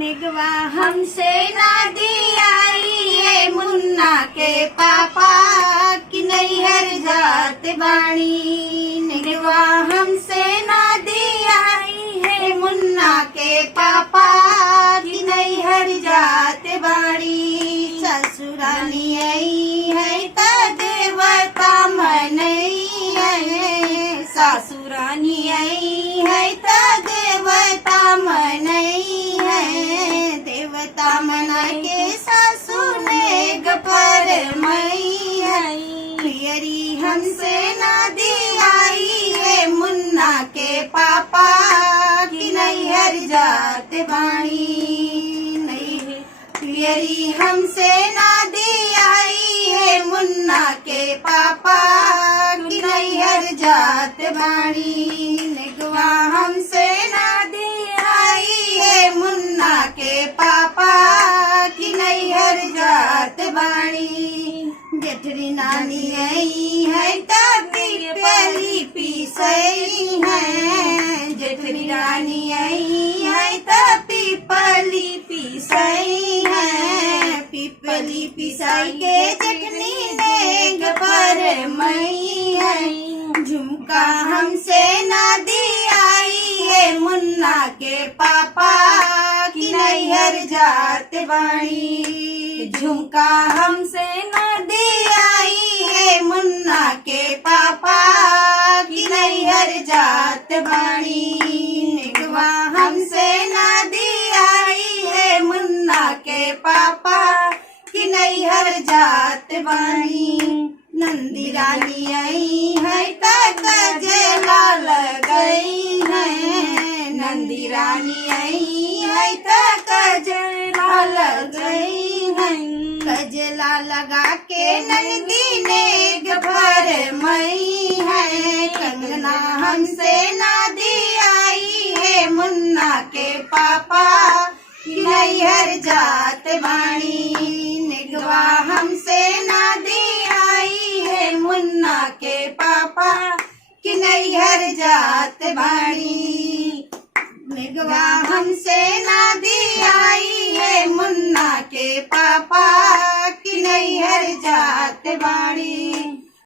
निगवा हमसे ना दियाई है मुन्ना के पापा कि नैहर जात बाणी। निगवा हमसे ना दियाई है मुन्ना के पापा कि नैहर जात बाणी। ससुरानी आई है त देवता मनई है, ससुरानी आई है त देवता मनई है। देवता मना के सासू ने गपर मई है। पियरी हमसे ना दियाई है मुन्ना के पापा कि नैहर जात बाणी। पियरी हमसे ना दियाई है मुन्ना के पापा कि नैहर जात बाणी। निगवा हमसे ना दियाई है मुन्ना के पापा कि नैहर जात बाणी। जेठरी नानी आई है तभी पहली पीसई है। जेठरी नानी आई है तभी पहली पीसई है। पीपली पिसाई के चटनी ने गपर मई है। झुमका हमसे ना दियाई है मुन्ना के पापा कि नैहर जात बाणी। झुमका हमसे ना दियाई है मुन्ना के पापा कि नैहर जात बाणी। निगवा हमसे ना दियाई है मुन्ना के पापा कि नैहर जात बाणी। नंदी रानी आई है त गजला लगई है। नंदी रानी आई है त गजला लगई है। गजला लगा के नंदी ने गपर मई है। कंगना हमसे ना दियाई है मुन्ना के पापा कि नैहर जात बाणी। निगवा हमसे ना दियाई है मुन्ना के पापा कि नैहर जात बाणी। निगवा हमसे ना दियाई है मुन्ना के पापा कि नैहर जात बाणी।